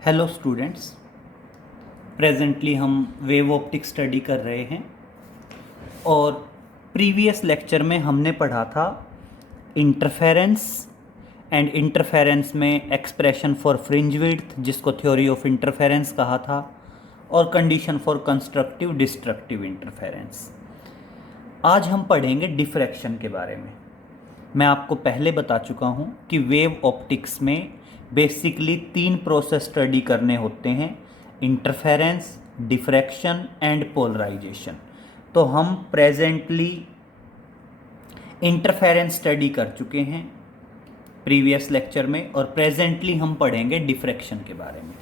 Hello students. Presently हम wave optic study कर रहे हैं और प्रीवियस लेक्चर में हमने पढ़ा था इंटरफेरेंस एंड इंटरफेरेंस में एक्सप्रेशन फॉर फ्रिंज विड्थ, जिसको थ्योरी ऑफ इंटरफेरेंस कहा था, और condition for constructive destructive interference. आज हम पढ़ेंगे डिफ्रैक्शन के बारे में। मैं आपको पहले बता चुका हूँ कि वेव ऑप्टिक्स में बेसिकली 3 प्रोसेस स्टडी करने होते हैं: इंटरफेरेंस, डिफ्रैक्शन एंड पोलराइजेशन। तो हम प्रेजेंटली इंटरफेरेंस स्टडी कर चुके हैं प्रीवियस लेक्चर में, और प्रेजेंटली हम पढ़ेंगे डिफ्रैक्शन के बारे में।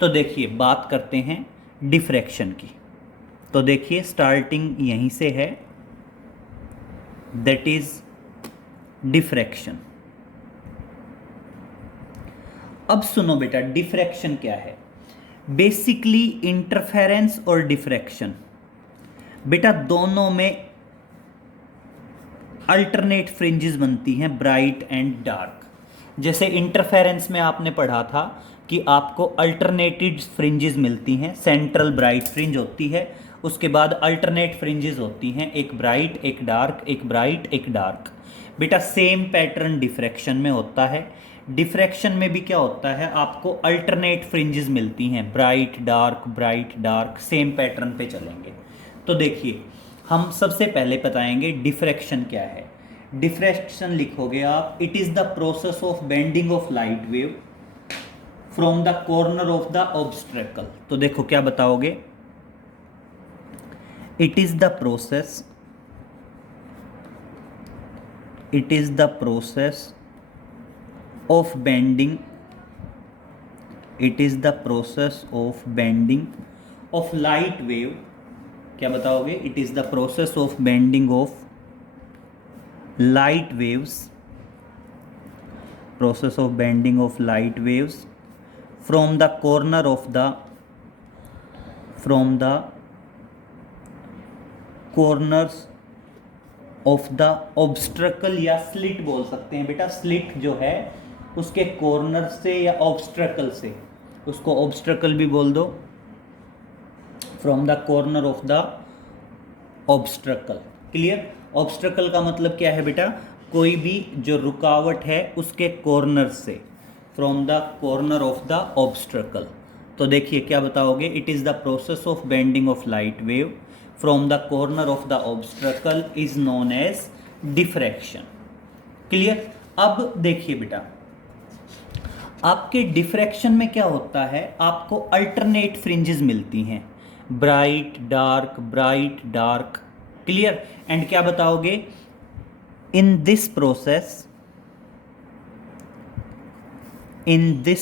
तो देखिए, बात करते हैं डिफ्रैक्शन की। तो देखिए, स्टार्टिंग यहीं से है, दैट इज डिफ्रैक्शन। अब सुनो बेटा, डिफ्रैक्शन क्या है? बेसिकली इंटरफेरेंस और डिफ्रैक्शन बेटा दोनों में अल्टरनेट फ्रिंजेस बनती हैं, ब्राइट एंड डार्क। जैसे इंटरफेरेंस में आपने पढ़ा था कि आपको अल्टरनेटेड फ्रिंजेस मिलती हैं, सेंट्रल ब्राइट फ्रिंज होती है, उसके बाद अल्टरनेट फ्रिंजेस होती हैं, एक ब्राइट एक डार्क, एक ब्राइट एक डार्क। बेटा सेम पैटर्न डिफ्रैक्शन में होता है। डिफ्रैक्शन में भी क्या होता है, आपको अल्टरनेट फ्रिंजेस मिलती हैं, ब्राइट डार्क, सेम पैटर्न पे चलेंगे। तो देखिए, हम सबसे पहले बताएंगे डिफ्रैक्शन क्या है। डिफ्रैक्शन लिखोगे आप, it is the process of bending of light wave from the corner of the obstacle. तो देखो क्या बताओगे, it is the process of bending of light wave। क्या बताओगे? It is the process of bending of light waves from the corner corners of the obstacle, या slit बोल सकते हैं बेटा। स्लिट जो है उसके कॉर्नर से या ऑब्स्ट्रकल से, उसको ऑब्स्ट्रकल भी बोल दो, from the corner of the obstacle. Clear? Obstacle का मतलब क्या है बेटा? कोई भी जो रुकावट है उसके कॉर्नर से, from the corner of the obstacle. तो देखिए क्या बताओगे, it is the process of bending of light wave from the corner of the obstacle is known as diffraction. Clear? अब देखिए बेटा, आपके डिफ्रैक्शन में क्या होता है, आपको अल्टरनेट फ्रिंजेस मिलती हैं, ब्राइट डार्क। क्लियर? एंड क्या बताओगे, in this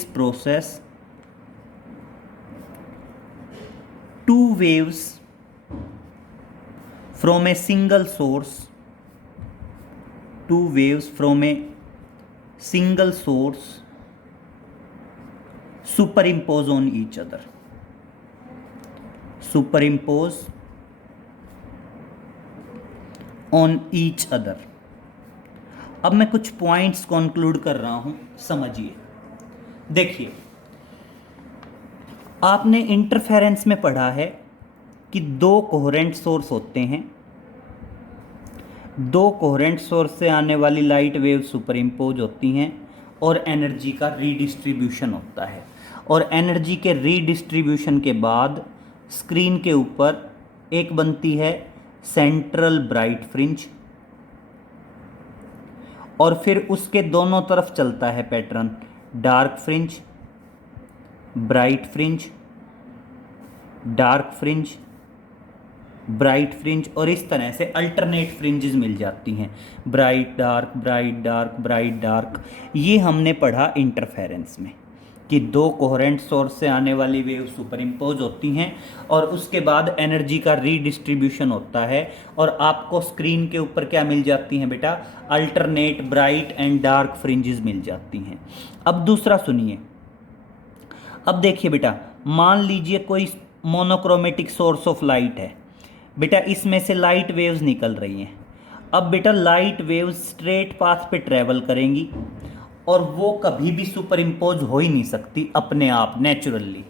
process two waves from a single source superimpose on each other। अब मैं कुछ पॉइंट्स कंक्लूड कर रहा हूं, समझिए। देखिए, आपने इंटरफेरेंस में पढ़ा है कि 2 कोहेरेंट सोर्स होते हैं, 2 कोहेरेंट सोर्स से आने वाली लाइट वेव सुपर इम्पोज होती हैं, और एनर्जी का रीडिस्ट्रीब्यूशन होता है। और एनर्जी के रीडिस्ट्रीब्यूशन के बाद स्क्रीन के ऊपर एक बनती है सेंट्रल ब्राइट फ्रिंज, और फिर उसके दोनों तरफ चलता है pattern dark fringe, bright fringe, dark fringe, bright fringe, और इस तरह से अल्टरनेट फ्रिंजेस मिल जाती हैं, ब्राइट डार्क। ये हमने पढ़ा इंटरफेरेंस में कि 2 कोहेरेंट सोर्स से आने वाली वेव सुपर इम्पोज होती हैं, और उसके बाद एनर्जी का रीडिस्ट्रीब्यूशन होता है, और आपको स्क्रीन के ऊपर क्या मिल जाती हैं बेटा? Alternate bright and dark fringes मिल जाती हैं। अब दूसरा सुनिए। अब देखिए बेटा, मान लीजिए कोई मोनोक्रोमेटिक सोर्स ऑफ लाइट है बेटा, इसमें से लाइट वेव्स निकल रही हैं। अब बेटा लाइट वेव्स स्ट्रेट पाथ पे ट्रेवल करेंगी, और वो कभी भी सुपर इम्पोज हो ही नहीं सकती अपने आप नेचुरली।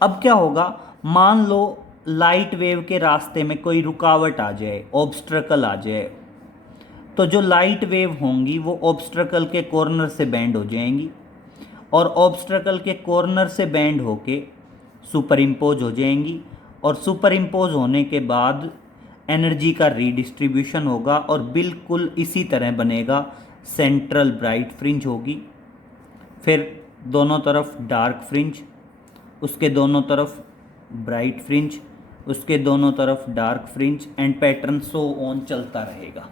अब क्या होगा, मान लो लाइट वेव के रास्ते में कोई रुकावट आ जाए, ऑब्स्ट्रकल आ जाए, तो जो लाइट वेव होंगी वो ऑब्स्ट्रकल के कॉर्नर से बैंड हो जाएंगी और ऑब्स्ट्रकल के कॉर्नर से बैंड होके सुपर इम्पोज हो जाएंगी और सुपर इम्पोज होने के बाद एनर्जी का रीडिस्ट्रीब्यूशन होगा और बिल्कुल इसी तरह बनेगा। सेंट्रल ब्राइट फ्रिंज होगी, फिर दोनों तरफ डार्क फ्रिंज, उसके दोनों तरफ ब्राइट फ्रिंज, उसके दोनों तरफ dark fringe and pattern so on चलता रहेगा।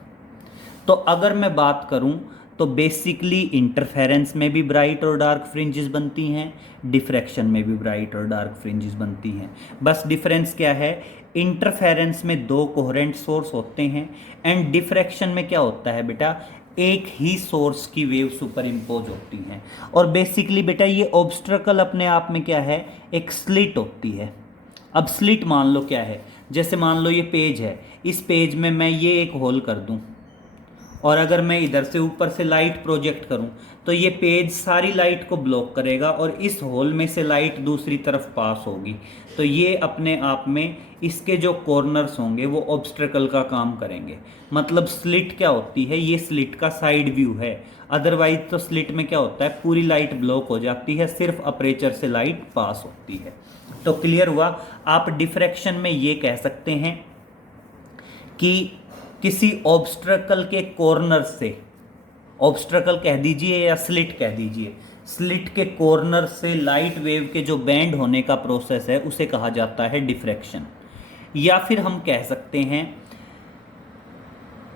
तो अगर मैं बात करूं तो बेसिकली इंटरफेरेंस में भी ब्राइट और डार्क फ्रिंजेस बनती हैं, डिफ्रैक्शन में भी ब्राइट और डार्क फ्रिंजेस बनती हैं। बस डिफरेंस क्या है, इंटरफेरेंस में दो कोहेरेंट सोर्स होते हैं एंड डिफ्रैक्शन में क्या होता है बेटा, एक ही सोर्स की वेव सुपर इम्पोज होती हैं। और बेसिकली बेटा ये ऑब्स्ट्रकल अपने आप में क्या है, एक स्लिट होती है। अब स्लिट मान लो क्या है, जैसे मान लो ये पेज है, इस पेज में मैं ये एक होल कर दूं और अगर मैं इधर से ऊपर से लाइट प्रोजेक्ट करूं तो ये पेज सारी लाइट को ब्लॉक करेगा और इस होल में से लाइट दूसरी तरफ पास होगी। तो ये अपने आप में इसके जो कॉर्नर्स होंगे वो ऑब्स्ट्रकल का काम करेंगे। मतलब स्लिट क्या होती है, ये स्लिट का साइड व्यू है। अदरवाइज तो स्लिट में क्या होता है, पूरी लाइट ब्लॉक हो जाती है, सिर्फ अपर्चर से लाइट पास होती है। तो क्लियर हुआ। आप डिफ्रैक्शन में ये कह सकते हैं कि किसी ऑब्स्ट्रकल के कॉर्नर से, ऑब्स्ट्रकल कह दीजिए या स्लिट कह दीजिए, स्लिट के कॉर्नर से लाइट वेव के जो बैंड होने का प्रोसेस है उसे कहा जाता है डिफ्रैक्शन। या फिर हम कह सकते हैं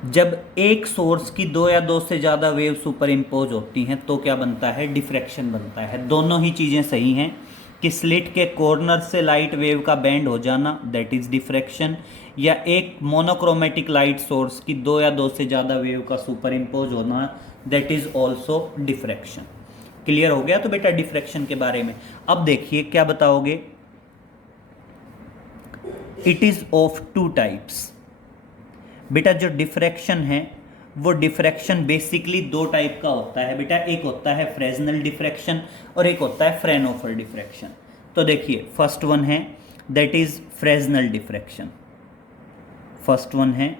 जब एक सोर्स की दो या दो से ज़्यादा वेव सुपर इम्पोज होती हैं तो क्या बनता है, डिफ्रैक्शन बनता है। दोनों ही चीज़ें सही हैं कि स्लिट के कॉर्नर से लाइट वेव का बैंड हो जाना दैट इज़ डिफ्रैक्शन, या एक मोनोक्रोमेटिक लाइट सोर्स की दो या दो से ज़्यादा वेव का सुपर इम्पोज होना that is also diffraction. Clear हो गया तो बेटा डिफ्रैक्शन के बारे में। अब देखिए क्या बताओगे, it is of two types. बेटा जो डिफ्रैक्शन है वो डिफ्रैक्शन बेसिकली दो टाइप का होता है बेटा, एक होता है फ्रेस्नेल डिफ्रैक्शन और एक होता है फ्रेनहोफर डिफ्रैक्शन। तो देखिए फर्स्ट वन है that is Fresnel diffraction, first one है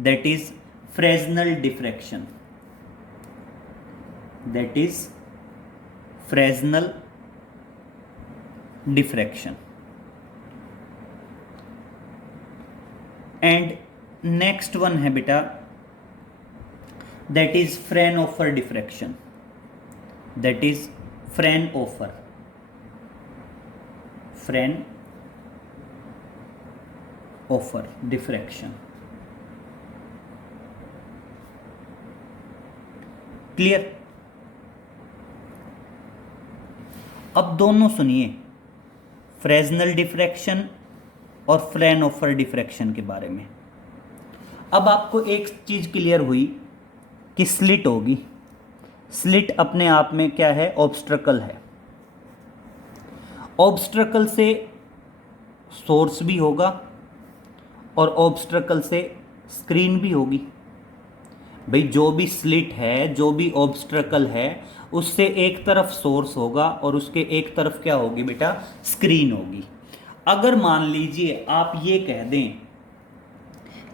that is Fresnel diffraction, that is Fresnel diffraction. And next one है बेटा that is Fraunhofer diffraction, that is Fraunhofer, Fraunhofer diffraction. Clear. अब दोनों सुनिए, फ्रेस्नेल डिफ्रैक्शन और फ्रेनहोफर diffraction के बारे में। अब आपको एक चीज़ क्लियर हुई कि स्लिट होगी, स्लिट अपने आप में क्या है, ऑब्स्ट्रकल है। ऑब्स्ट्रकल से सोर्स भी होगा और ऑब्स्ट्रकल से स्क्रीन भी होगी। भाई जो भी स्लिट है, जो भी ऑब्स्ट्रकल है, उससे एक तरफ सोर्स होगा और उसके एक तरफ क्या होगी बेटा, स्क्रीन होगी। अगर मान लीजिए आप ये कह दें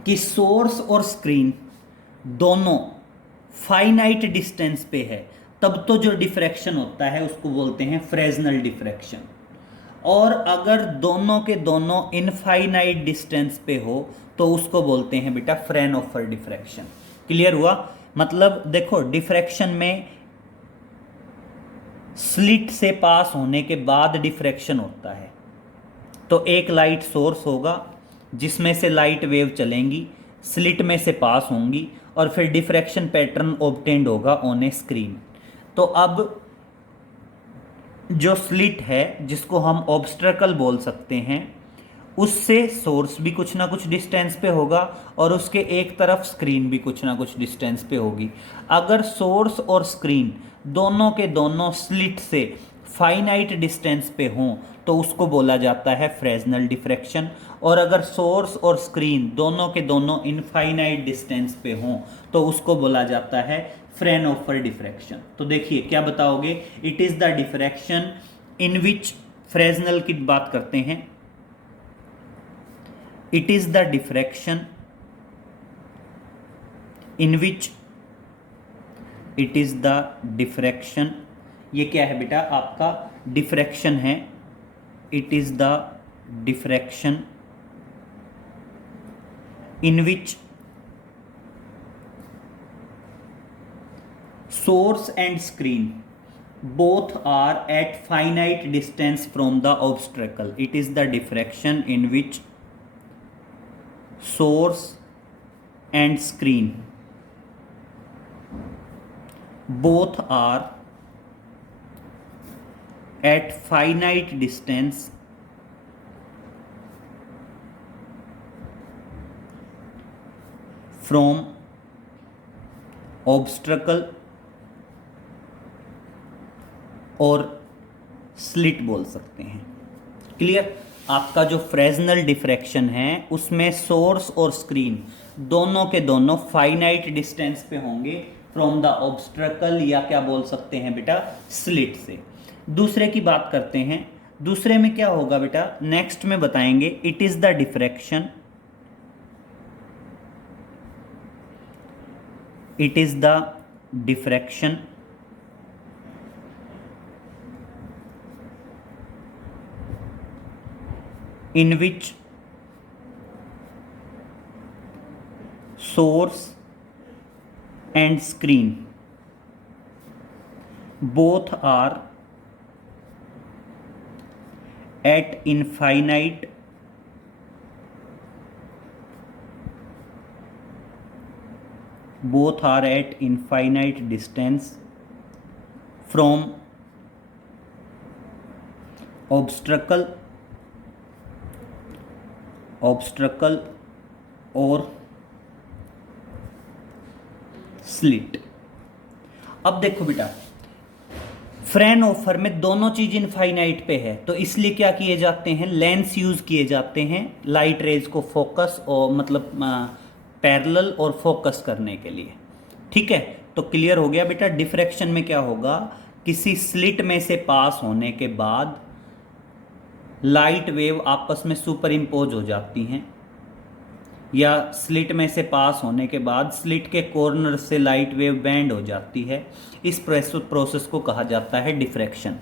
कि सोर्स और स्क्रीन दोनों फाइनाइट डिस्टेंस पे है, तब तो जो डिफ्रैक्शन होता है उसको बोलते हैं फ्रेस्नेल डिफ्रैक्शन। और अगर दोनों के दोनों इनफाइनाइट डिस्टेंस पे हो तो उसको बोलते हैं बेटा फ्रेनहोफर डिफ्रैक्शन। क्लियर हुआ। मतलब देखो डिफ्रैक्शन में स्लिट से पास होने के बाद डिफ्रैक्शन होता है, तो एक लाइट सोर्स होगा जिसमें से लाइट वेव चलेंगी, स्लिट में से पास होंगी और फिर डिफ्रैक्शन पैटर्न ऑब्टेन्ड होगा ऑन ए स्क्रीन। तो अब जो स्लिट है जिसको हम ऑब्स्ट्रकल बोल सकते हैं, उससे सोर्स भी कुछ ना कुछ डिस्टेंस पे होगा और उसके एक तरफ स्क्रीन भी कुछ ना कुछ डिस्टेंस पे होगी। अगर सोर्स और स्क्रीन दोनों के दोनों स्लिट से फाइनाइट डिस्टेंस पे हों तो उसको बोला जाता है फ्रेस्नेल डिफ्रैक्शन। और अगर सोर्स और स्क्रीन दोनों के दोनों इनफाइनाइट डिस्टेंस पे हों तो उसको बोला जाता है फ्रेनहोफर डिफ्रैक्शन। तो देखिए क्या बताओगे, it is the diffraction in which, Fresnel की बात करते हैं, it is the diffraction in which, it is the diffraction, ये क्या है बेटा आपका डिफ्रैक्शन है, it is the diffraction in which source and screen both are at finite distance from the obstacle. It is the diffraction in which source and screen both are at finite distance from obstacle और slit बोल सकते हैं। Clear? आपका जो Fresnel diffraction है उसमें source और screen दोनों के दोनों फाइनाइट डिस्टेंस पे होंगे फ्रॉम द ऑब्स्ट्रकल, या क्या बोल सकते हैं बेटा स्लिट से। दूसरे की बात करते हैं, दूसरे में क्या होगा बेटा, नेक्स्ट में बताएंगे। It is the diffraction, it is the diffraction in which source and screen both are at infinite distance from obstacle और स्लिट। अब देखो बेटा, फ्रेनहोफर में दोनों चीज इनफाइनाइट पे है, तो इसलिए क्या किए जाते हैं, लेंस यूज किए जाते हैं लाइट रेज को फोकस और मतलब पैरेलल और फोकस करने के लिए। ठीक है, तो क्लियर हो गया बेटा। डिफ्रैक्शन में क्या होगा, किसी स्लिट में से पास होने के बाद लाइट वेव आपस में सुपर इम्पोज हो जाती हैं, या स्लिट में से पास होने के बाद स्लिट के कॉर्नर से लाइट वेव बैंड हो जाती है। इस प्रोसेस को कहा जाता है डिफ्रैक्शन।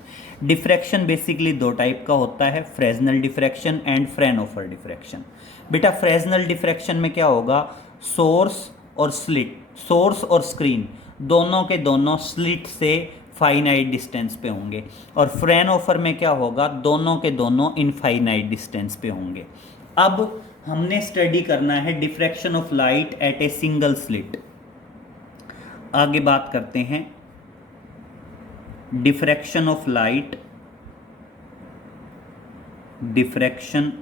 डिफ्रैक्शन बेसिकली दो टाइप का होता है, फ्रेस्नेल डिफ्रैक्शन एंड फ्रेनहोफर डिफ्रैक्शन। बेटा फ्रेस्नेल डिफ्रैक्शन में क्या होगा, सोर्स और स्लिट, सोर्स और स्क्रीन दोनों के दोनों स्लिट से फाइनाइट डिस्टेंस पे होंगे, और फ्रेनहोफर में क्या होगा, दोनों के दोनों इनफाइनाइट डिस्टेंस पे होंगे। अब हमने स्टडी करना है diffraction of light at a single slit. आगे बात करते हैं diffraction of light, diffraction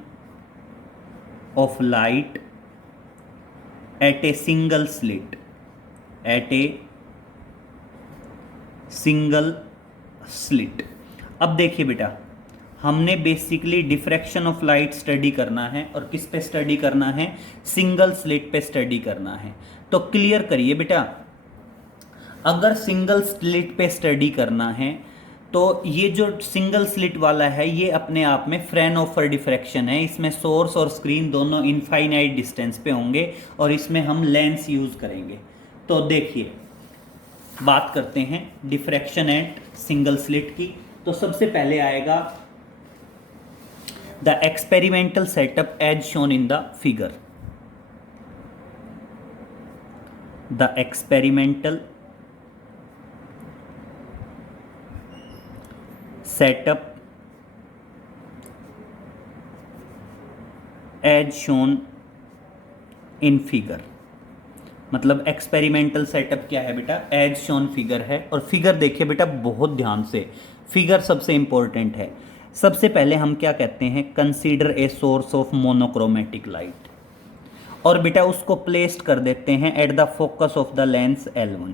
of light at a single slit, at a single slit. अब देखिए बेटा, हमने basically diffraction of light study करना है, और किस पे स्टडी करना है, सिंगल स्लिट पे स्टडी करना है। तो क्लियर करिए बेटा, अगर सिंगल स्लिट पे स्टडी करना है तो ये जो सिंगल स्लिट वाला है ये अपने आप में फ्रेनहोफर डिफ्रैक्शन है। इसमें सोर्स और स्क्रीन दोनों इनफाइनाइट डिस्टेंस पे होंगे, और इसमें हम लेंस यूज करेंगे। तो देखिए बात करते हैं डिफ्रैक्शन एट सिंगल स्लिट की। तो सबसे पहले आएगा the experimental setup as shown in the figure. The experimental setup as shown in figure, मतलब एक्सपेरिमेंटल सेटअप क्या है बेटा, एज शोन फिगर है। और फिगर देखिए बेटा बहुत ध्यान से, फिगर सबसे इंपॉर्टेंट है। सबसे पहले हम क्या कहते हैं, consider a source of monochromatic light, और बेटा उसको प्लेस्ड कर देते हैं at the focus of the lens L1।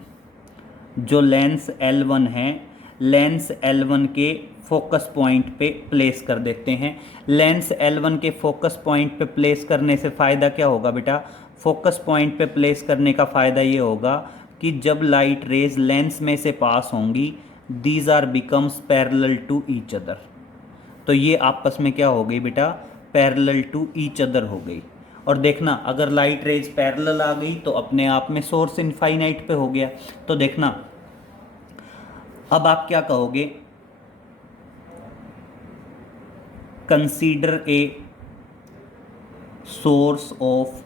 जो लेंस L1 है, लेंस L1 के फोकस पॉइंट पे प्लेस कर देते हैं। लेंस L1 के फोकस पॉइंट पे प्लेस करने से फ़ायदा क्या होगा बेटा, फोकस पॉइंट पे प्लेस करने का फ़ायदा ये होगा कि जब लाइट रेज लेंस में से पास होंगी these are becomes parallel to each other. तो ये आपस में क्या हो गई बेटा, पैरेलल टू ईच अदर हो गई। और देखना अगर लाइट रेज पैरेलल आ गई तो अपने आप में सोर्स इनफाइनाइट पे हो गया। तो देखना अब आप क्या कहोगे, consider a source of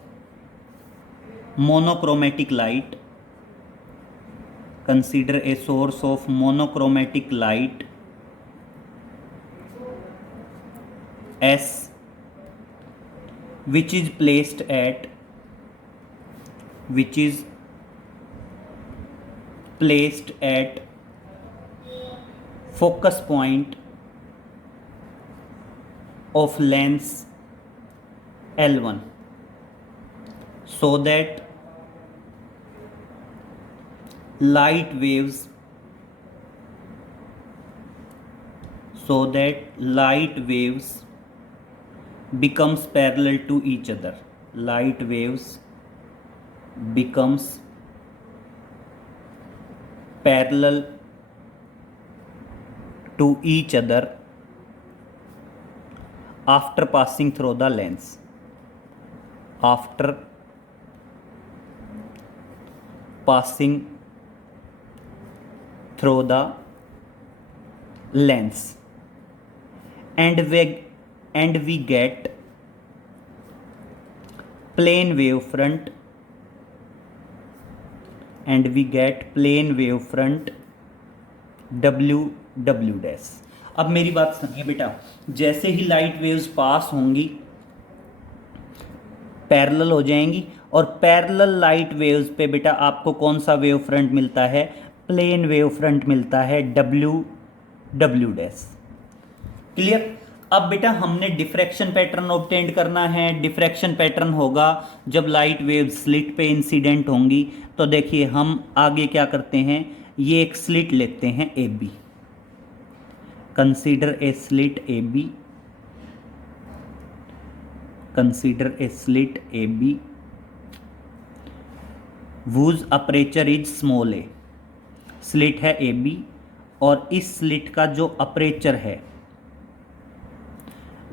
monochromatic light, consider a source of monochromatic light S which is placed at focus point of lens L1 so that light waves becomes parallel to each other. Light waves becomes parallel to each other after passing through the lens. After passing through the lens, and we get plane wavefront, W dash. अब मेरी बात सुनिए बेटा, जैसे ही light waves पास होंगी parallel हो जाएंगी, और पैरेलल लाइट वेव्स पे बेटा आपको कौन सा वेव फ्रंट मिलता है, प्लेन वेव फ्रंट मिलता है, डब्ल्यू डैश। क्लियर। अब बेटा हमने डिफ्रैक्शन पैटर्न ऑब्टेंड करना है। डिफ्रैक्शन पैटर्न होगा जब लाइट वेव स्लिट पे इंसिडेंट होंगी। तो देखिए हम आगे क्या करते हैं, ये एक स्लिट लेते हैं A B, consider a slit A B, consider a slit A B whose aperture is small a. Slit है ए बी और इस स्लिट का जो अपरेचर है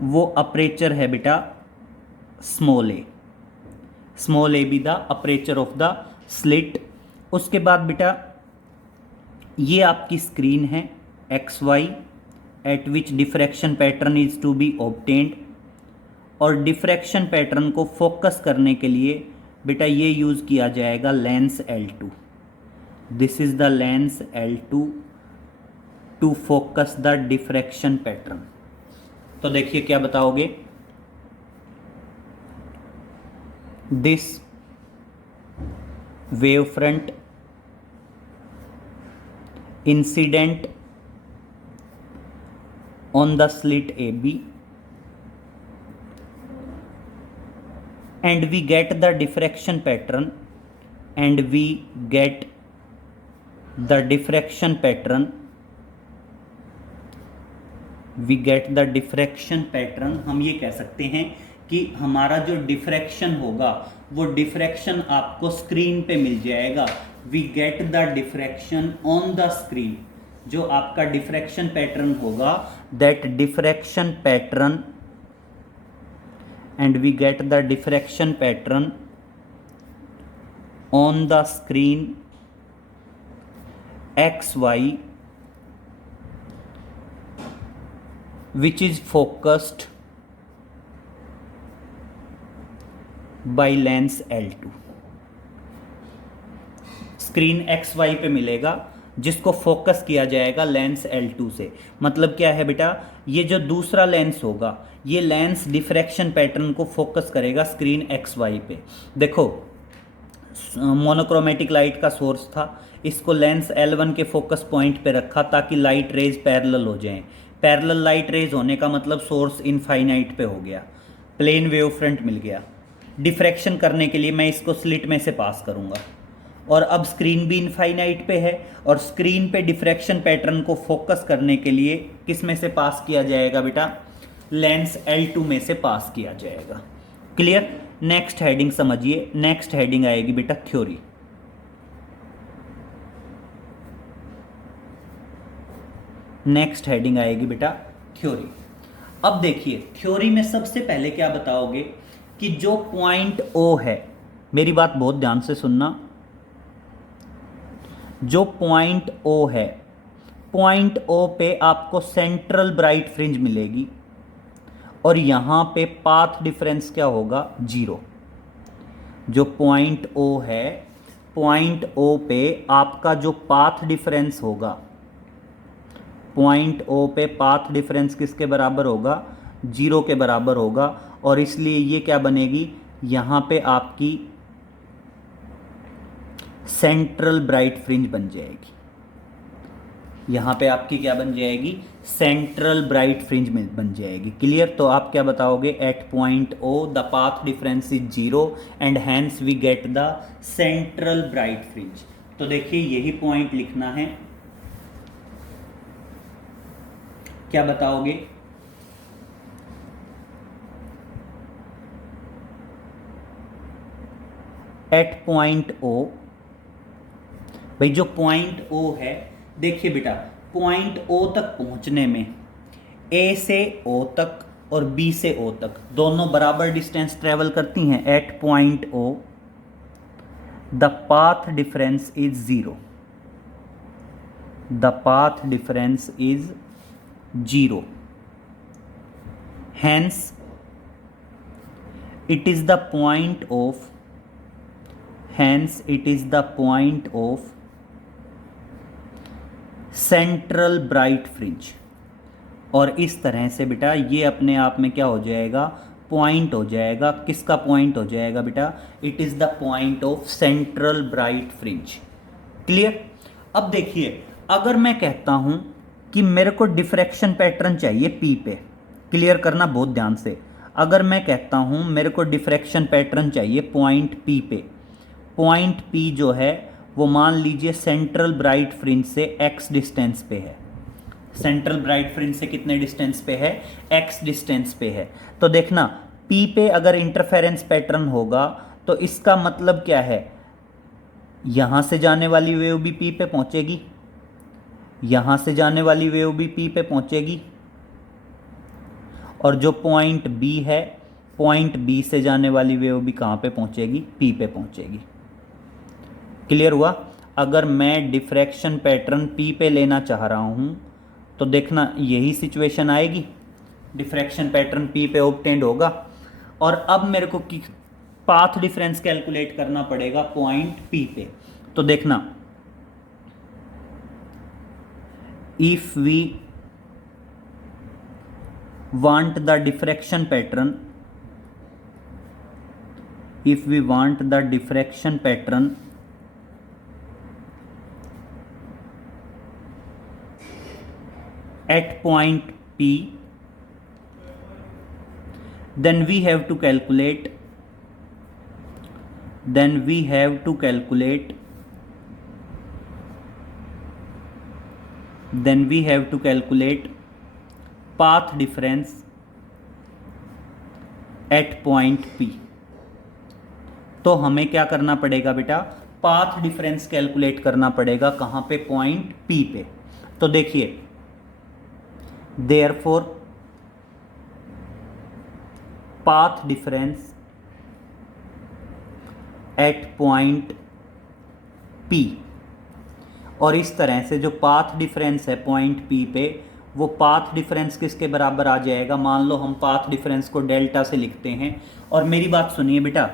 वो अपरेचर है बेटा small a be the aperture of the slit. उसके बाद बेटा ये आपकी स्क्रीन है X Y at which diffraction pattern is to be obtained, और डिफ्रैक्शन पैटर्न को फोकस करने के लिए बेटा ये यूज़ किया जाएगा lens L2। This is the lens L2 to focus the diffraction pattern. तो देखिए क्या बताओगे, this wave front incident on the slit A B and we get the diffraction pattern, हम ये कह सकते हैं कि हमारा जो डिफ्रैक्शन होगा वो डिफ्रैक्शन आपको स्क्रीन पे मिल जाएगा। We get the diffraction on the screen, जो आपका डिफ्रैक्शन पैटर्न होगा, that diffraction pattern and we get the diffraction pattern on the screen XY which is focused by lens L2। Screen XY पे मिलेगा जिसको focus किया जाएगा lens L2 से। मतलब क्या है बेटा, ये जो दूसरा लेंस होगा ये लेंस डिफ्रैक्शन पैटर्न को फोकस करेगा स्क्रीन XY पे। देखो मोनोक्रोमेटिक लाइट का सोर्स था, इसको लेंस L1 के फोकस पॉइंट पे रखा ताकि लाइट रेज पैरेलल हो जाएं। पैरेलल लाइट रेज होने का मतलब सोर्स इनफाइनाइट पे हो गया, प्लेन वेव फ्रंट मिल गया। डिफ्रैक्शन करने के लिए मैं इसको स्लिट में से पास करूँगा, और अब स्क्रीन भी इनफाइनाइट पे है, और स्क्रीन पे डिफ्रैक्शन पैटर्न को फोकस करने के लिए किस में से पास किया जाएगा बेटा, लेंस L2 में से पास किया जाएगा। क्लियर। नेक्स्ट हेडिंग समझिए, नेक्स्ट हेडिंग आएगी बेटा थ्योरी। नेक्स्ट हेडिंग आएगी बेटा थ्योरी। अब देखिए थ्योरी में सबसे पहले क्या बताओगे कि जो पॉइंट ओ है, मेरी बात बहुत ध्यान से सुनना, जो पॉइंट ओ है, पॉइंट ओ पे आपको सेंट्रल ब्राइट फ्रिंज मिलेगी और यहां पे पाथ डिफरेंस क्या होगा, जीरो। जो पॉइंट ओ है, पॉइंट ओ पे आपका जो पाथ डिफरेंस होगा, पॉइंट ओ पे पाथ डिफरेंस किसके बराबर होगा, जीरो के बराबर होगा। और इसलिए ये क्या बनेगी, यहां पे आपकी सेंट्रल ब्राइट फ्रिंज बन जाएगी। यहां पे आपकी क्या बन जाएगी, सेंट्रल ब्राइट फ्रिंज बन जाएगी। क्लियर। तो आप क्या बताओगे, at point O the path difference is zero and hence we get the central bright fringe. तो देखिए यही पॉइंट लिखना है। क्या बताओगे, एट पॉइंट ओ, भाई जो पॉइंट ओ है, देखिए बेटा पॉइंट ओ तक पहुंचने में ए से ओ तक और बी से ओ तक दोनों बराबर डिस्टेंस ट्रेवल करती हैं। At point O the path difference is zero, the path difference is zero, hence it is the point of, hence it is the point of central bright fringe. और इस तरह से बेटा ये अपने आप में क्या हो जाएगा, पॉइंट हो जाएगा। किसका पॉइंट हो जाएगा बेटा, it is the point of central bright fringe. Clear. अब देखिए अगर मैं कहता हूं कि मेरे को डिफ्रैक्शन पैटर्न चाहिए पी पे, क्लियर करना बहुत ध्यान से। अगर मैं कहता हूं मेरे को डिफ्रैक्शन पैटर्न चाहिए पॉइंट पी पे, पॉइंट पी जो है वो मान लीजिए सेंट्रल ब्राइट फ्रिंज से एक्स डिस्टेंस पे है। सेंट्रल ब्राइट फ्रिंज से कितने डिस्टेंस पे है, एक्स डिस्टेंस पे है। तो देखना पी पे अगर इंटरफेरेंस पैटर्न होगा तो इसका मतलब क्या है, यहां से जाने वाली वेव भी पी पे पहुंचेगी, यहां से जाने वाली वेव भी पी पे पहुंचेगी, और जो पॉइंट बी है, पॉइंट बी से जाने वाली वेव भी कहां पे पहुंचेगी, पी पे पहुंचेगी। क्लियर हुआ। अगर मैं डिफ्रैक्शन पैटर्न पी पे लेना चाह रहा हूं तो देखना यही सिचुएशन आएगी, डिफ्रैक्शन पैटर्न पी पे ऑब्टेंड होगा। और अब मेरे को पाथ डिफरेंस कैलकुलेट करना पड़ेगा पॉइंट पी पे। तो देखना if we want the diffraction pattern, if we want the diffraction pattern at point P, then we have to calculate, then we have to calculate, then we have to calculate path difference at point P। तो हमें क्या करना पड़ेगा बेटा, path difference calculate करना पड़ेगा कहां पे, पॉइंट P पे। तो देखिए therefore path difference at point P, और इस तरह से जो पाथ डिफरेंस है पॉइंट P पे, वो पाथ डिफरेंस किसके बराबर आ जाएगा, मान लो हम पाथ डिफरेंस को डेल्टा से लिखते हैं। और मेरी बात सुनिए बेटा,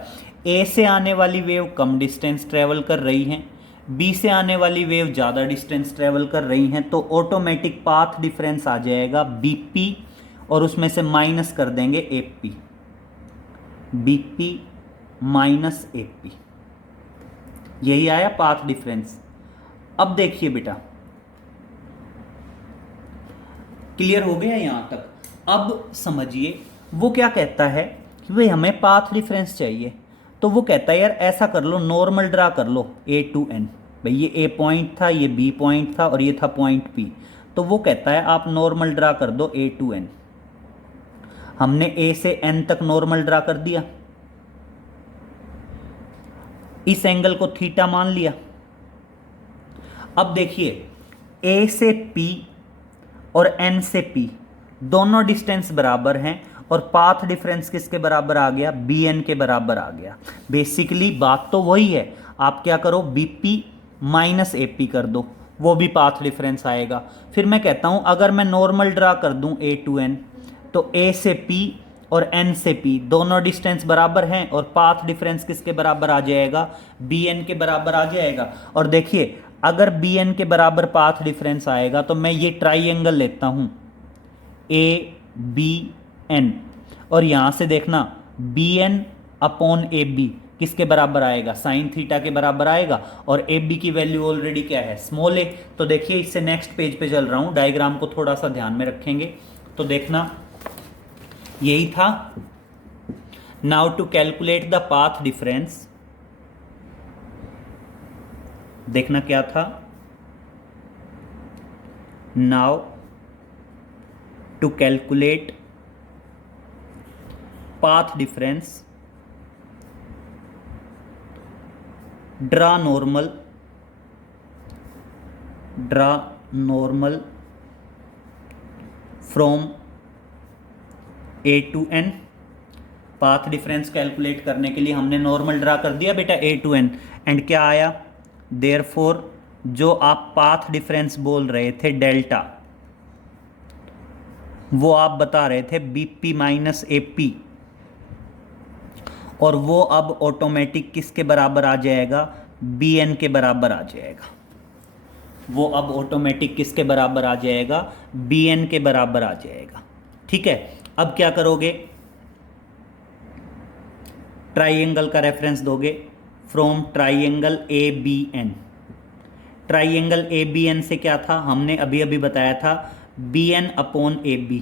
ए से आने वाली वेव कम डिस्टेंस ट्रेवल कर रही है, बी से आने वाली वेव ज़्यादा डिस्टेंस ट्रेवल कर रही हैं, तो ऑटोमेटिक पाथ डिफरेंस आ जाएगा बीपी और उसमें से माइनस कर देंगे एपी, बीपी माइनस एपी, यही आया पाथ डिफरेंस। अब देखिए बेटा क्लियर हो गया यहां तक। अब समझिए वो क्या कहता है कि भाई हमें पाथ डिफरेंस चाहिए, तो वो कहता है यार ऐसा कर लो, नॉर्मल ड्रा कर लो ए टू एन। भाई ये ए पॉइंट था, ये बी पॉइंट था और ये था पॉइंट पी, तो वो कहता है आप नॉर्मल ड्रा कर दो ए टू एन। हमने ए से एन तक नॉर्मल ड्रा कर दिया, इस एंगल को थीटा मान लिया। अब देखिए ए से पी और n से p दोनों डिस्टेंस बराबर हैं और पाथ डिफरेंस किसके बराबर आ गया, bn के बराबर आ गया। बेसिकली बात तो वही है, आप क्या करो bp माइनस AP कर दो, वो भी पाथ डिफरेंस आएगा। फिर मैं कहता हूं अगर मैं नॉर्मल ड्रा कर दूं a to n, तो a से p और n से p दोनों डिस्टेंस बराबर हैं और पाथ डिफरेंस किसके बराबर आ जाएगा, bn के बराबर आ जाएगा। और देखिए अगर bn के बराबर पाथ डिफरेंस आएगा तो मैं ये ट्राइंगल लेता हूं ABN, और यहां से देखना BN अपॉन AB किसके बराबर आएगा, साइन थीटा के बराबर आएगा। और AB की वैल्यू ऑलरेडी क्या है, स्मॉल a। तो देखिए इससे नेक्स्ट पेज पे चल रहा हूं, डायग्राम को थोड़ा सा ध्यान में रखेंगे तो देखना यही था। Now to calculate the path difference, देखना क्या था, now to calculate path difference draw normal from a to n। Path difference calculate करने के लिए हमने नॉर्मल ड्रा कर दिया बेटा a to n, एंड क्या आया, देयरफॉर जो आप पाथ डिफरेंस बोल रहे थे डेल्टा, वो आप बता रहे थे bp माइनस AP, और वो अब ऑटोमेटिक किसके बराबर आ जाएगा, bn के बराबर आ जाएगा। वो अब ऑटोमेटिक किसके बराबर आ जाएगा, bn के बराबर आ जाएगा। ठीक है, अब क्या करोगे, ट्राइंगल का रेफरेंस दोगे from triangle ABN। Triangle ABN से क्या था, हमने अभी अभी बताया था BN अपॉन AB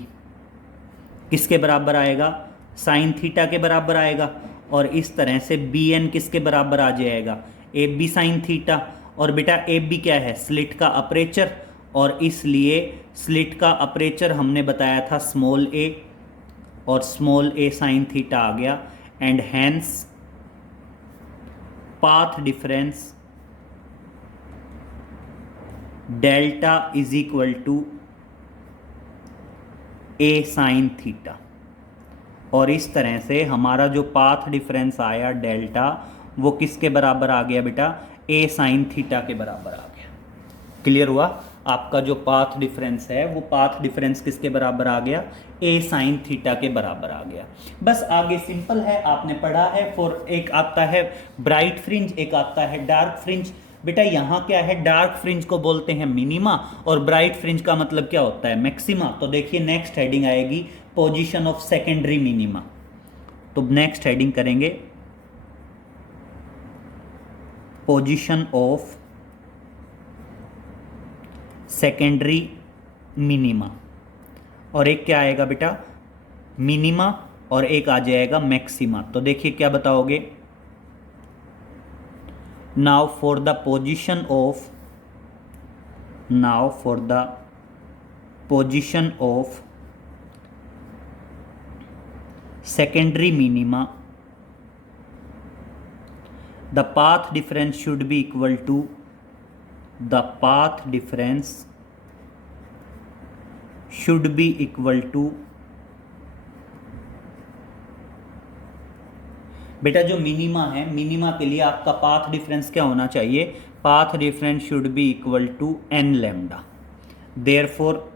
किसके बराबर आएगा, साइन थीटा के बराबर आएगा। और इस तरह से BN किसके बराबर आ जाएगा, AB साइन थीटा। और बेटा AB क्या है, स्लिट का अपर्चर, और इसलिए स्लिट का अपर्चर हमने बताया था स्मॉल a, और स्मॉल a साइन थीटा आ गया। And hence path difference delta is equal to a sine theta. और इस तरह से हमारा जो पाथ डिफरेंस आया डेल्टा, वो किसके बराबर आ गया बेटा, a साइन थीटा के बराबर आ गया। क्लियर हुआ, आपका जो पाथ डिफरेंस है वो पाथ डिफरेंस किसके बराबर आ गया, a साइन थीटा के बराबर आ गया। बस आगे सिंपल है, आपने पढ़ा है। फॉर एक आता है ब्राइट फ्रिंज, एक आता है डार्क फ्रिंज। बेटा यहाँ क्या है, डार्क फ्रिंज को बोलते हैं मिनिमा और ब्राइट फ्रिंज का मतलब क्या होता है, मैक्सिमा। तो देखिए नेक्स्ट हेडिंग आएगी पोजीशन ऑफ सेकेंडरी मिनिमा। तो नेक्स्ट हेडिंग करेंगे पोजीशन ऑफ सेकेंडरी मिनिमा, और एक क्या आएगा बेटा, मिनिमा, और एक आ जाएगा मैक्सिमा। तो देखिए क्या बताओगे, now for the position of secondary minima, the path difference should be equal to बेटा जो मिनिमा है, मिनिमा के लिए आपका पाथ डिफरेंस क्या होना चाहिए, path difference should be equal to n lambda. Therefore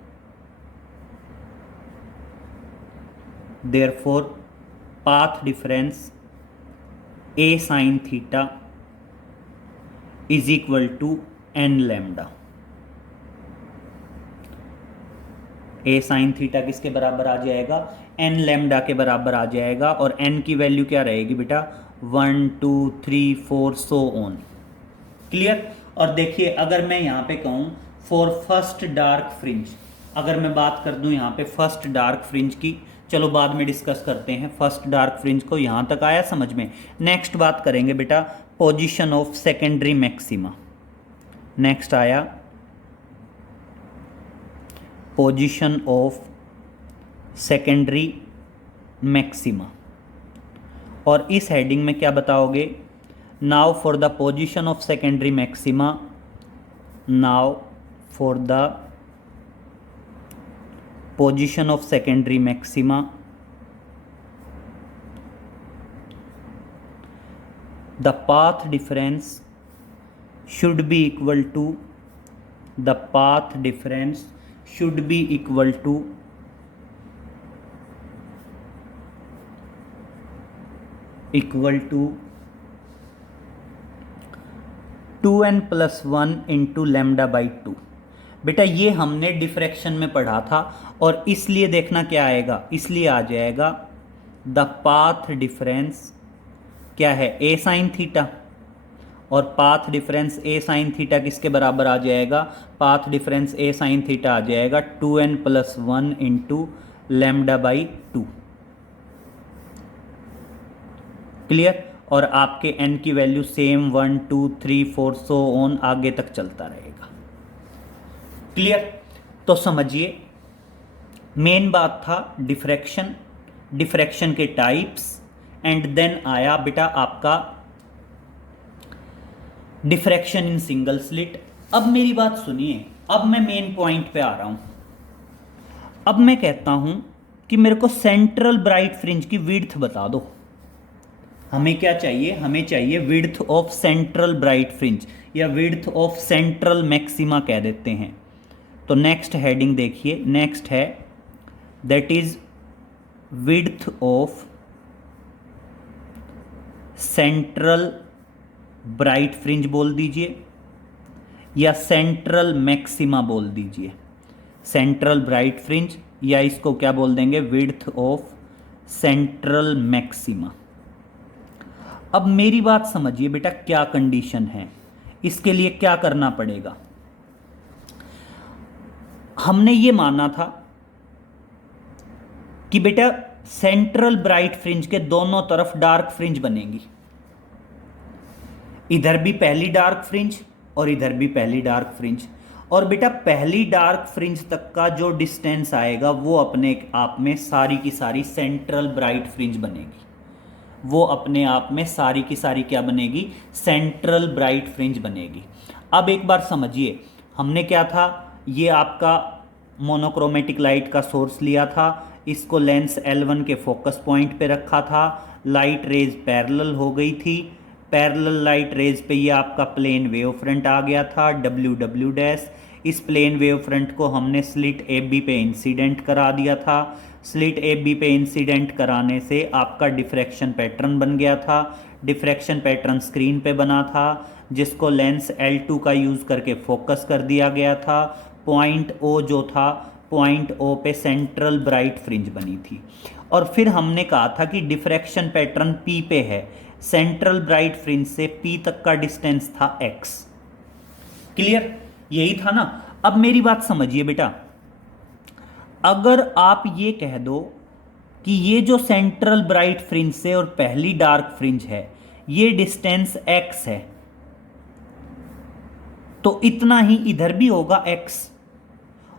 path difference a sine theta is equal to n lambda. a sine theta किसके बराबर आ जाएगा, n लैम्डा के बराबर आ जाएगा। और n की वैल्यू क्या रहेगी बेटा, 1 2 3 4 सो ऑन। क्लियर। और देखिए अगर मैं यहाँ पे कहूँ फॉर फर्स्ट डार्क फ्रिंज, अगर मैं बात कर दूँ यहाँ पे फर्स्ट डार्क फ्रिंज की, चलो बाद में डिस्कस करते हैं फर्स्ट डार्क फ्रिंज को, यहाँ तक आया समझ में। नेक्स्ट बात करेंगे बेटा position of secondary maxima. Next आया पोजीशन ऑफ सेकेंडरी मैक्सिमा, और इस हेडिंग में क्या बताओगे, now for the position of secondary maxima, now for the position of secondary maxima, the path difference should be equal to the path difference should be equal to equal to 2n + 1 into lambda by 2। बेटा ये हमने diffraction में पढ़ा था और इसलिए देखना क्या आएगा, इसलिए आ जाएगा द पाथ डिफरेंस क्या है ए साइन थीटा, और पाथ डिफरेंस ए साइन थीटा किसके बराबर आ जाएगा, पाथ डिफरेंस ए साइन थीटा आ जाएगा 2n + 1 into lambda by 2। Clear. और आपके n की वैल्यू सेम 1 2 3 4 सो ऑन आगे तक चलता रहेगा। क्लियर। तो समझिए मेन बात था डिफ्रैक्शन, डिफ्रैक्शन के टाइप्स, एंड देन आया बेटा आपका डिफ्रैक्शन इन सिंगल स्लिट। अब मेरी बात सुनिए, अब मैं मेन पॉइंट पे आ रहा हूं। अब मैं कहता हूं कि मेरे को सेंट्रल ब्राइट फ्रिंज की विड्थ बता दो। हमें क्या चाहिए, हमें चाहिए width of central bright fringe या विड्थ ऑफ सेंट्रल मैक्सिमा कह देते हैं। तो नेक्स्ट हेडिंग देखिए, नेक्स्ट है that is width of central bright fringe बोल दीजिए या सेंट्रल मैक्सिमा बोल दीजिए। सेंट्रल ब्राइट फ्रिंज या इसको क्या बोल देंगे, विड्थ ऑफ सेंट्रल मैक्सिमा। अब मेरी बात समझिए बेटा, क्या कंडीशन है, इसके लिए क्या करना पड़ेगा। हमने ये माना था कि बेटा सेंट्रल ब्राइट फ्रिंज के दोनों तरफ डार्क फ्रिंज बनेगी, इधर भी पहली डार्क फ्रिंज और इधर भी पहली डार्क फ्रिंज। और बेटा पहली डार्क फ्रिंज तक का जो डिस्टेंस आएगा वो अपने आप में सारी की सारी सेंट्रल ब्राइट फ्रिंज बनेगी, वो अपने आप में सारी की सारी क्या बनेगी, सेंट्रल ब्राइट फ्रिंज बनेगी। अब एक बार समझिए, हमने क्या था, ये आपका मोनोक्रोमेटिक लाइट का सोर्स लिया था, इसको लेंस L1 के फोकस पॉइंट पे रखा था, लाइट रेज पैरेलल हो गई थी, पैरेलल लाइट रेज पे ये आपका प्लेन वेव फ्रंट आ गया था WW'। इस प्लेन वेव फ्रंट को हमने स्लिट AB पे इंसिडेंट करा दिया था, स्लिट AB पे इंसिडेंट कराने से आपका डिफ्रैक्शन पैटर्न बन गया था। डिफ्रैक्शन पैटर्न स्क्रीन पे बना था जिसको लेंस L2 का यूज़ करके फोकस कर दिया गया था। पॉइंट O जो था, पॉइंट O पे सेंट्रल ब्राइट फ्रिंज बनी थी। और फिर हमने कहा था कि डिफ्रैक्शन पैटर्न P पे है, सेंट्रल ब्राइट फ्रिंज से P तक का डिस्टेंस था x। क्लियर, यही था ना। अब मेरी बात समझिए बेटा, अगर आप ये कह दो कि ये जो सेंट्रल ब्राइट फ्रिंज से और पहली डार्क फ्रिंज है ये डिस्टेंस x है, तो इतना ही इधर भी होगा x।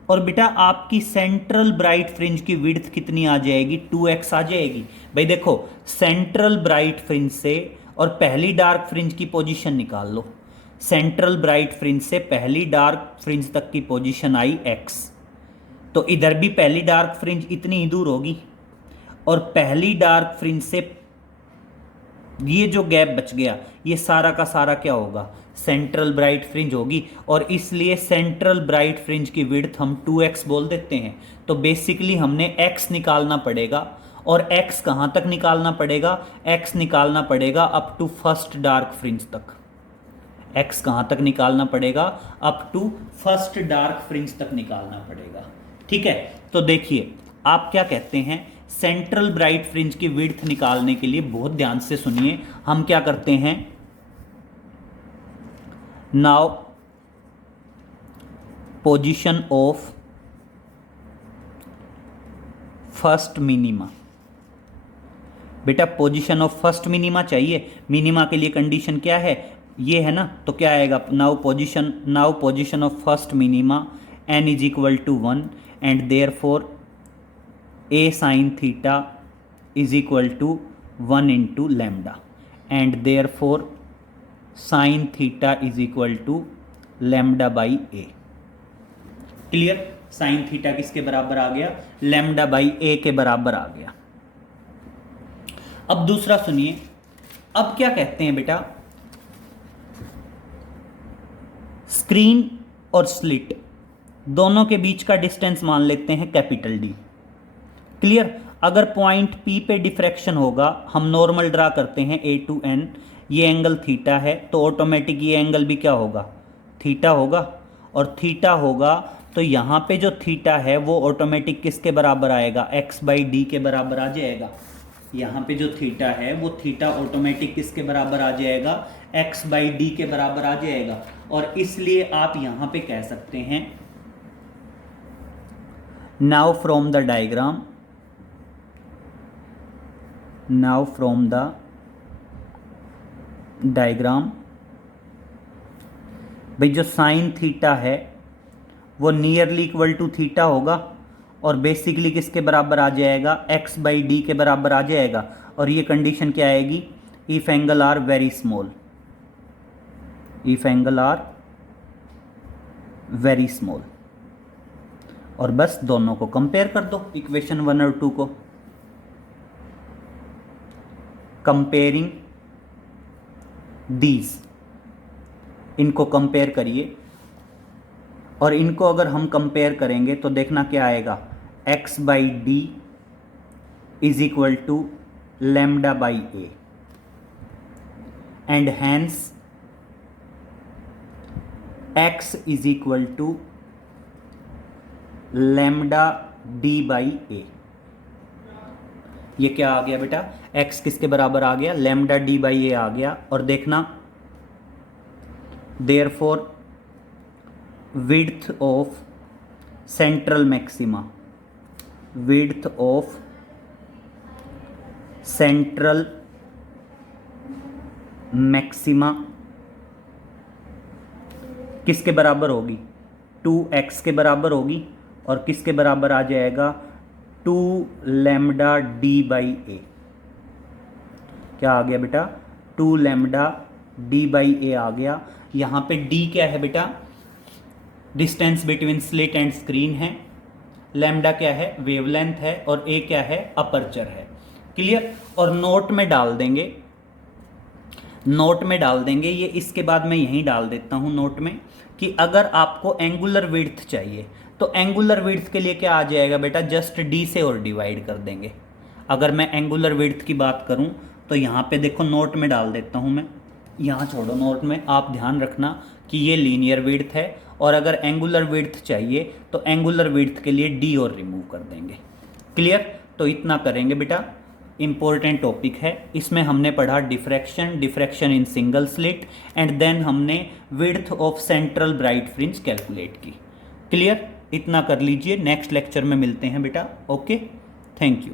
और बेटा आपकी सेंट्रल ब्राइट फ्रिंज की विड्थ कितनी आ जाएगी, 2x आ जाएगी। भाई देखो, सेंट्रल ब्राइट फ्रिंज से और पहली डार्क फ्रिंज की पोजीशन निकाल लो। सेंट्रल ब्राइट फ्रिंज से पहली डार्क फ्रिंज तक की पोजीशन आई x, तो इधर भी पहली डार्क फ्रिंज इतनी ही दूर होगी, और पहली डार्क फ्रिंज से ये जो गैप बच गया ये सारा का सारा क्या होगा, सेंट्रल ब्राइट फ्रिंज होगी। और इसलिए सेंट्रल ब्राइट फ्रिंज की विड्थ हम 2x बोल देते हैं। तो बेसिकली हमने x निकालना पड़ेगा, और x कहाँ तक निकालना पड़ेगा, x निकालना पड़ेगा up to first dark fringe तक। x कहाँ तक निकालना पड़ेगा, up to first dark fringe तक निकालना पड़ेगा। ठीक है, तो देखिए आप क्या कहते हैं, सेंट्रल ब्राइट फ्रिंज की विड्थ निकालने के लिए बहुत ध्यान से सुनिए, हम क्या करते हैं, now position of first minima. बेटा पोजीशन ऑफ फर्स्ट मिनिमा चाहिए, मिनिमा के लिए कंडीशन क्या है, ये है ना, तो क्या आएगा, now position of first minima n is equal to 1 and therefore a sin theta is equal to 1 into lambda, and therefore sin theta is equal to lambda by a। Clear, sign theta किसके बराबर आ गया, lambda by ए के बराबर आ गया। अब दूसरा सुनिए, अब क्या कहते हैं बेटा, स्क्रीन और स्लिट दोनों के बीच का डिस्टेंस मान लेते हैं कैपिटल डी। क्लियर। अगर पॉइंट पी पे डिफ्रैक्शन होगा, हम नॉर्मल ड्रा करते हैं ए टू एन, ये एंगल थीटा है तो ऑटोमेटिक ये एंगल भी क्या होगा, थीटा होगा। और थीटा होगा तो यहाँ पे जो थीटा है वो ऑटोमेटिक किसके बराबर आएगा, एक्स बाई डी के बराबर आ जाएगा। यहाँ पे जो थीटा है वो थीटा ऑटोमेटिक किसके बराबर आ जाएगा, एक्स बाई डी के बराबर आ जाएगा। और इसलिए आप यहाँ पे कह सकते हैं, now from the diagram, now from the diagram, भाई जो साइन थीटा है वो नियरली इक्वल टू थीटा होगा और बेसिकली किसके बराबर आ जाएगा, एक्स बाई डी के बराबर आ जाएगा। और ये कंडीशन क्या आएगी, if angle are very small, if angle are very small. और बस दोनों को कंपेयर कर दो, इक्वेशन 1 और 2 को। कंपेयरिंग दीज, इनको कंपेयर करिए और इनको अगर हम कंपेयर करेंगे तो देखना क्या आएगा, x by d is equal to lambda by a and hence x is equal to lambda d by a. ये क्या आ गया बेटा, x किसके बराबर आ गया, लैम्डा डी बाई ए आ गया। और देखना, therefore width of central maxima, width of central maxima किसके बराबर होगी, 2x के बराबर होगी। और किसके बराबर आ जाएगा, 2 लैम्डा डी बाई ए। क्या आ गया बेटा, 2 लैम्डा डी बाई ए आ गया। यहाँ पे d क्या है बेटा, distance between slit and screen है, लैम्डा क्या है, वेवलेंथ है, और a क्या है, अपर्चर है। क्लियर। और नोट में डाल देंगे, नोट में डाल देंगे ये, इसके बाद मैं यहीं डाल देता हूँ नोट में, कि अगर आपको एंगुलर विड्थ चाहिए तो एंगुलर विड्थ के लिए क्या आ जाएगा बेटा, जस्ट d से और डिवाइड कर देंगे। अगर मैं एंगुलर विड्थ की बात करूं तो यहाँ पे देखो नोट में डाल देता हूँ मैं, यहाँ छोड़ो नोट में, आप ध्यान रखना कि ये लीनियर विड्थ है। और अगर एंगुलर विड्थ चाहिए तो एंगुलर विड्थ के लिए d और रिमूव कर देंगे। क्लियर। तो इतना करेंगे बेटा, इम्पोर्टेंट टॉपिक है। इसमें हमने पढ़ा diffraction, diffraction in single slit, and then हमने width of central bright fringe calculate की। क्लियर। इतना कर लीजिए, नेक्स्ट लेक्चर में मिलते हैं बेटा। Okay, thank you.